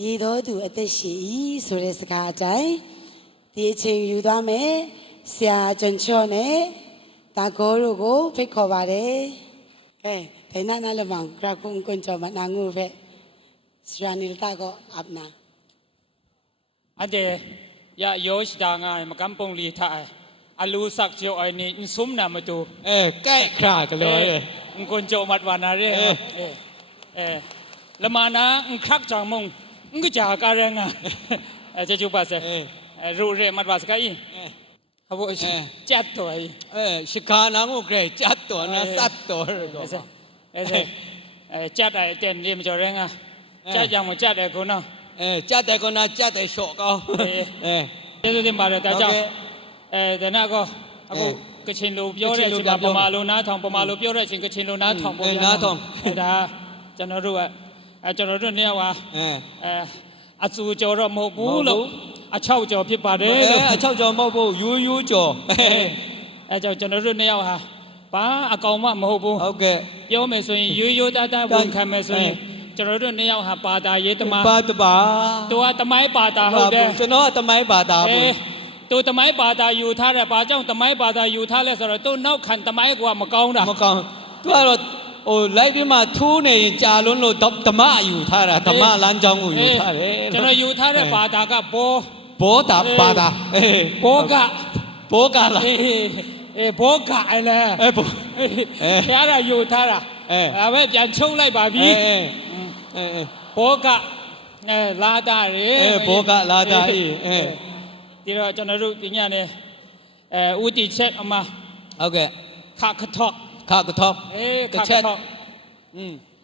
ရေတော်သူအသက်ရှိဆိုတဲ့စကားအတိုင်းဒီအချိန်ယူသွားမယ်ဆရာကျွန်းချောနဲ့တာကိုတို့ကိုဖိတ်ခေါ်ပါတယ်ကဲဒိုင်နာနာလမောင်ကရကုန်းကွန်ချောမနာငုပဲစရာနီတာကိုအပ်နာအတဲ့ရယောရှတာငါမကမ်ပုံလီထားအလူsắcကျော်အိုင်နီစုံနာမတူใกล้ครากันเลยကွန်ချောမတ်ဝနာရဲလမနာခက်ကြောင်မုံငါကြာကာရငါကျေချူပါစေရူရဲမတ်ဝစကိုင်းဟိုจัดတော်ชิคานางูเกรจัดตัวนะสัตตัวတော့จัดไอ้เต้นนี่มจ่อရဲငါจัดကြောင်မจัดတယ်ခုနော်จัดတယ်ကောနာจัดတယ်လျှော့ကောကျေးဇူးတင်ပါတယ်ဒါကြောင့်ဒနာကောအခုကချင်လိုပြောတဲ့အချိန်မှာပမာလိုနားထောင်ပမာလိုပြောတဲ့အချိန်ကချင်လိုနားထောင်ပုံနားထောင်ဒါကျွန်တော်တို့နှစ်ယောက်ဟာအစူကြော်တော့မဟုတ်ဘူးလို့အချောက်ကြော်ဖြစ်ပါတယ်လို့အချောက်ကြော်မဟုတ်ဘူးယူကြော်ကြောင့်ကျွန်တော်တို့နှစ်ယောက်ဟာဘာအကောင်မှမဟုတ်ဘူးဟုတ်ကဲ့ပြောမယ်ဆိုရင်ရိုးသားသားဝန်ခံမယ်ဆိုရင်ကျွန်တော်တို့နှစ်ယောက်ဟာပါတာရေးတမပါတပါသူကတမိုင်းပါတာဟုတ်တယ်ကျွန်တော်ကတမိုင်းပါတာဘူးသူတမိုင်းပါတာယူထားတယ်ဘာကြောင့်တမိုင်းပါတာယူထားလဲဆိုတော့သူနောက်ခံတမိုင်းကမကောင်းတာမကောင်းသူကတော့ဟိုလိုက်ပြီးမှထိုးနေရင်ကြာလွန်းလို့ဓမ္မယူထားတာဓမ္မလမ်းကြောင်းကိုယူထားတယ်ကျွန်တော်ယူထားတဲ့ဘာတာကဘောတာပါတာဘောကလားဘောကအဲ့လေဖျားတာယူထားတာဒါပဲပြန်ချုပ်လိုက်ပါပြီဘောကလာတာရေဘောကလာတာဒီတော့ကျွန်တော်တို့ဒီညနေဦးတီချက်အမဟုတ်ကဲ့ခခထော့ခထော့ခထော့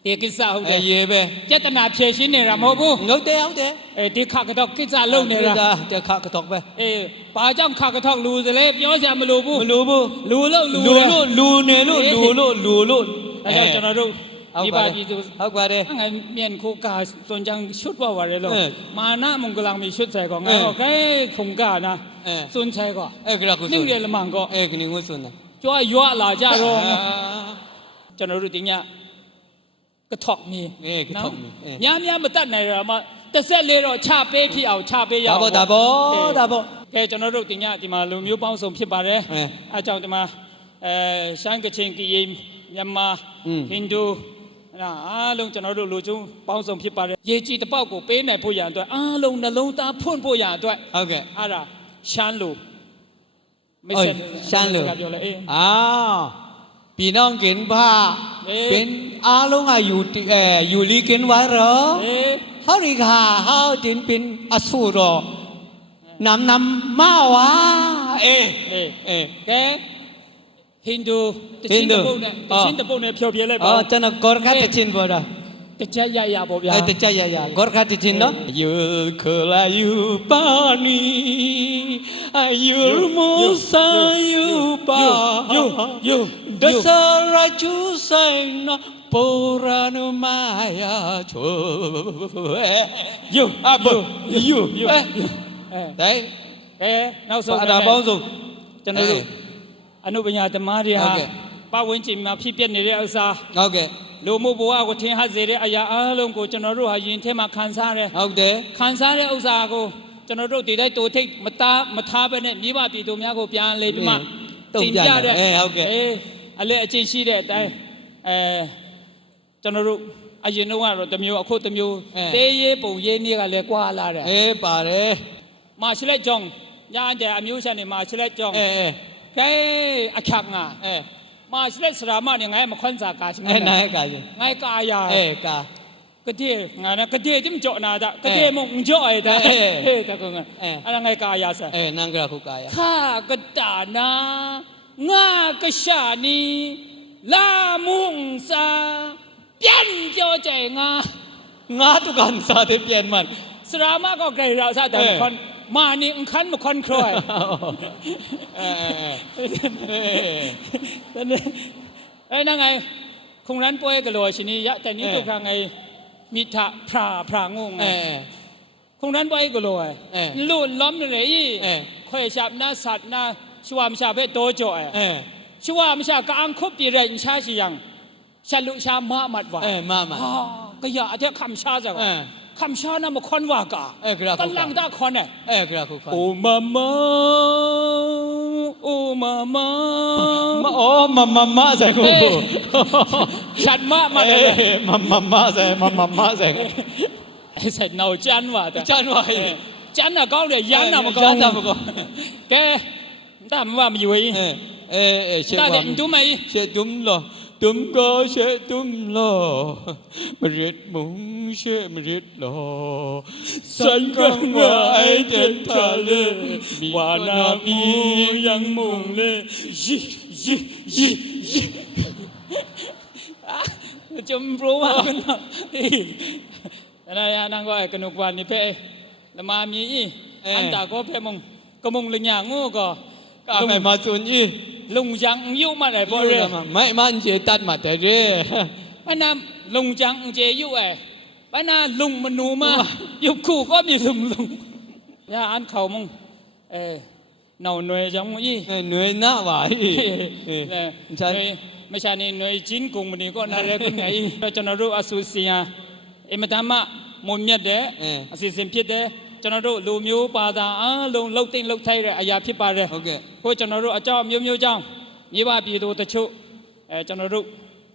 ဒီကိစ္စဟုတ်တယ်ရေပဲပြဿနာဖြေရှင်းနေတာမဟုတ်ဘူးဟုတ်တယ်ဒီခခထော့ကိစ္စလုံးနေတာတဲ့ခထော့ပဲဘာကြောင့်ခခထော့လူစလဲပြောစရာမလိုဘူးလူနေလို့လူလို့အဲကြောင့်ကျွန်တော်တို့ဒီပါကြီးဟုတ်ပါတယ်ငါမြန်ခိုးကာစွန်ချန်ชุดว่าว่าเลยมานะมงกลังมีชุดใส่ก็งั้นก็คงกานะစွန်ใส่ก็กระกุศลนี่เรียนละมังก็กนี่งุศลนะจ้อยยัวလာကြတော့ကျွန်တော်တို့ဒီညကထောက်มีကထောက်มีများမတတ်နိုင်ရမှာတစ်ဆက်လေးတော့ချပေးဖြစ်အောင်ချပေးရအောင်ဒါပေါ့ကဲကျွန်တော်တို့ဒီညဒီမှာလူမျိုးပေါင်းစုံဖြစ်ပါတယ်အဲကြောင့်ဒီမှာရှမ်းကချင်ကရင်မြန်မာဟိန္ဒူအားလုံးကျွန်တော်တို့လူချင်းပေါင်းစုံဖြစ်ပါတယ်ရေကြည်တပေါက်ကိုပေးနိုင်ဖို့ရန်အတွက်အားလုံးနှလုံးသားဖွင့်ဖို့ရန်အတွက်ဟုတ်ကဲ့အဲ့ဒါရှမ်းလူไม่ใช่ရှမ်းလူพี่น้องกินผ้าเป็นအားလုံးကอยู่ลีกินไว้เหรอเฮาดิค่ะเฮาจินเป็นอสูรนำมาวะแกဟိန္ဒူတချင်းတပုတ်နဲ့ဖြောပြလဲပါကျွန်တော်ဂေါရခတချင်းပေါ်တာတကြရပေါ့ဗျာတကြရဂေါရခတချင်းနော်ယူခလာယူပါနီအယူမောစာယူပါယူဒဆရာချူဆိုင်နော်ပေါ်ရနမာယာချိုယူနောက်ဆုံးအတာပေါင်းစုံကျွန်တော်တို့အနုပညာသမားတွေဟာပတ်ဝန်းကျင်မှာဖြစ်ပျက်နေတဲ့ဥစ္စာဟုတ်ကဲ့လူမှုဘဝကိုထင်ဟပ်စေတဲ့အရာအလုံးကိုကျွန်တော်တို့ဟာယင်ထဲမှာခံစားတယ်ဟုတ်တယ်ခံစားတဲ့ဥစ္စာကိုကျွန်တော်တို့ဒီတိုင်းတိုးထိတ်မထားဘဲနဲ့မိဘပြည်သူများကိုပြန်လေပြီးမှတုံ့ပြန်တယ်ဟုတ်ကဲ့အလဲအကျင့်ရှိတဲ့အတိုင်းကျွန်တော်တို့အရင်တော့ကတော့တမျိုးအခုတမျိုးတေးရေးပုံရေးနည်းကလည်းကွာလာတယ်ပါတယ်မာရှလက်ကြောင့်ညာကြအမျိုးဆန်နေမာရှလက်ကြောင့်ကဲအခက်ငါมาสเลสรามาเนี่ยไงมาคอนซากาใช่ไหมไงกาไงกายากกะเดงานะกะเดที่มันจ่อนาดะกะเดมงจ่อไอ้ดะตะกงอะไรไงกายาซะนังกระคุกายาข้ากะตานางากะชานีลามุงซาเปลี่ยนจ่อใจงาตุกันซาได้เปลี่ยนมันสรามาก็ไกลเราซะแต่คนมานี่คันมาคอนครอยนั่นไงคงนั้นป่วยกะโลชินียะแต่นี้ตัวไงมิถะพระงงคงนั้นป่วยกะโลลุ่นล้อมเลยค่อยฉับหน้าสัตว์หน้าชวามชาเพโตจ่อยชวามชากางคบปีเรนชาชิยังชาลุชามามัดวะมาก็อย่าเท่าคำชาจัง คำชานะมาคอนว่ากา กระ กำลังตาคอนเนี่ย กระคุก โอ้มามาโอ้มามา มาโอ้มาใส่กู ฉันมาเลย มาใส่มาใส่ ไอ้ใส่เนาจันว่ะแต่ จันว่า จันน่ะก้าวเลยยันน่ะมาก้าวแกตามว่ามาอยู่อี ตาเด็กดูไหม เชื่อตุ้มหรอตุ้มก็เชื่อตุ้มหรอมาเรียดมุงเชื่อมาเรียดหรอสันกังว่าไอเด็ดทะเลวานามียังมุงเลยยี่จมรู้ว่ากันอะไรนางก็ไอ้กนุกวันนี่เพ่ละมามีอันตาก็เพ่มงก็มงเลยอย่างงูก็ ก็ไม่มาสุนยี่ ลุงจังยุ่มาเลยพอเรื่อง ไม่มันเจตัดมาแต่เร่ ป้านาลุงจังเจยุ่ไอ้ป้านาลุงมันนูมายุบคู่ก็มีลุงอย่าอ่านเขามงหน่อหน่วยจังยี่ เหนื่อยหน้าหวาย ไม่ใช่นี่หน่วยจีนกงมันนี่ก็น่ารักไงจนรู้อสุเสียมตามะมุนเมียเดอสิสิพิษเดจนรู้ลูมิวปาดาลงลูกติ้งลูกไทยเลยอายาพิปาเลย โอเค พวกจนรู้อาจารย์มิวจังมีว่าปีดูตะชุจนรู้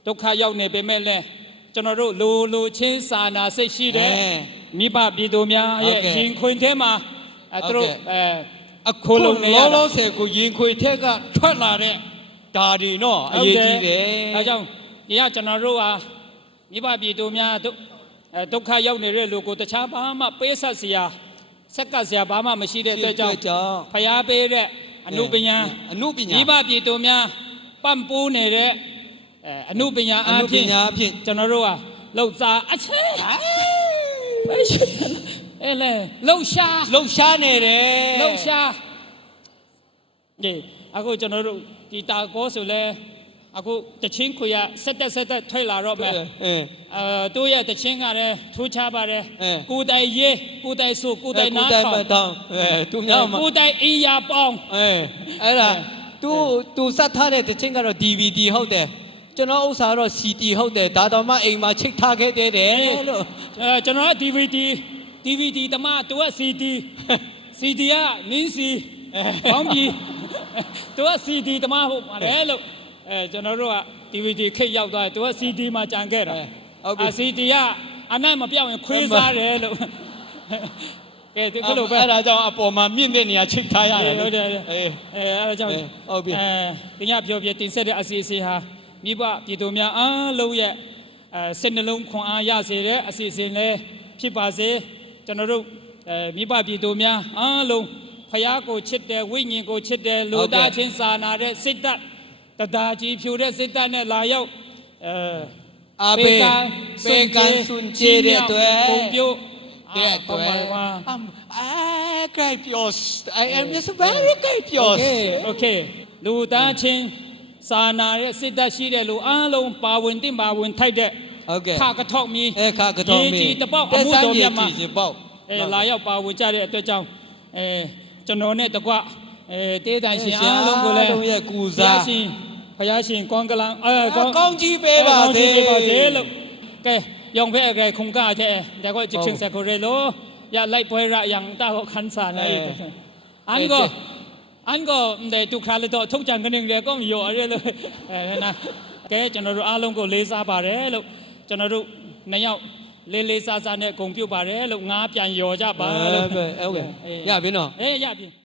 ทุกข้ายาวเนี่ยเป็นแม่เลยจนรู้ลูชินสานาเสชีเดมีว่าปีดูมียิงคนเทมาตรุအခုလောလောဆယ်ကိုရင်ခွေထက်ကထွက်လာတဲ့ဒါဒီနော်အရေးကြီးတယ် အဲကြောင့်ဒီကကျွန်တော်တို့ဟာမိဘပြည်သူများဒုက္ခရောက်နေတဲ့လူကိုတခြားဘာမှပေးဆက်စရာဆက်ကပ်စရာဘာမှမရှိတဲ့အတွက်ကြောင့်ဖျားပေးတဲ့အနုပညာမိဘပြည်သူများပံ့ပိုးနေတဲ့အနုပညာအဖြစ်ကျွန်တော်တို့ဟာလှုပ်စားအချင်းအဲ့လေလှုပ်ရှားနေတယ် လှုပ်ရှားဒီအခုကျွန်တော်တို့ဒီတာကောဆိုလဲအခုတချင်းခွေရဆက်တက်ထွေလာတော့မယ်တို့ရဲ့တချင်းကလည်းထိုးချပါတယ်ကိုယ်တိုင်ရေးကိုယ်တိုင်ဆိုကိုယ်တိုင်နားထောင်သူများမှာ ကိုယ်တိုင်အင်ယာပေါင်း အဲ့ဒါသူစက်ထားတဲ့တချင်းကတော့ DVD ဟုတ်တယ်ကျွန်တော်ဥစ္စာတော့ CD ဟုတ်တယ်ဒါတော့မှအိမ်မှာချိတ်ထားခဲ့တဲ့လို့ ကျွန်တော်က DVD တမသူက CD ကနင်းစီပေါင်းပြီးသူက CD တမဟုတ်ပါတယ်လို့ကျွန်တော်တို့က DVD ခိတ်ရောက်သွားတယ်သူက CD မှာကြံခဲ့တာCD ကအနိုင်မပြောင်းရင်ခွေးစားတယ်လို့ကဲဒီလိုပဲ အဲ့ဒါကြောင့်အပေါ်မှာမြင့်တဲ့နေရာချိတ်ထားရတယ် ဟုတ်တယ်အဲ့ဒါကြောင့် ဟုတ်ပြီ ဒီညပြောပြတင်ဆက်တဲ့အစီအစဉ်ဟာမိဘပြည်သူများအားလုံးရဲ့စိတ်နှလုံးခွန်အားရစေတဲ့အစီအစဉ်လေးဖြစ်ပါစေကျွန်တော်တို့မိဘပြည်သူများအားလုံးဖယားကိုချစ်တယ်ဝိညာဉ်ကိုချစ်တယ်လူသားချင်းစာနာတဲ့စိတ်ဓာတ်တရားကြီးဖြူတဲ့စိတ်ဓာတ်နဲ့လာရောက်အားပေးကန်စွန်ချေတဲ့အတွက် ပုံပြုတ် တဲ့အတွက်great pure I am just very great pure okay လူသားချင်းစာနာရဲ့စိတ်ဓာတ်ရှိတဲ့လူအားလုံးပါဝင်တင်ပါဝင်ထိုက်တဲ့ခါကထောက်မီကြီးတပေါက်အမှုတော်မြတ်မှာလာရောက်ပါဝင်ကြတဲ့အတွက်ကြောင့်ကျွန်တော်နဲ့တကွတေးတန်ရှင်အားလုံးကိုလည်းရဲ့ကူစားဘုရားရှင်ကောင်းကလန်ကောင်းကြီးပေးပါစေလို့ကဲယောင်ဖဲကဲခုံကားတဲ့ဒါကจิกချင်းစကိုရဲလို့ရလိုက်ပွဲရយ៉ាងတာဟောခန်းစာနေအန်ကိုတဲ့ဒုက္ခလည်းတော့ထုတ်ကြံကနေလေကောင်းရောရဲလို့နာကဲကျွန်တော်တို့အားလုံးကိုလေးစားပါတယ်လို့ကျွန်တော်တို့နှစ်ယောက်လေးစားစားနဲ့ဂုဏ်ပြုပါတယ်လို့ငါပြန်ရောကြပါလို့ဟုတ်ကဲ့ရပြီနော်ရပြီ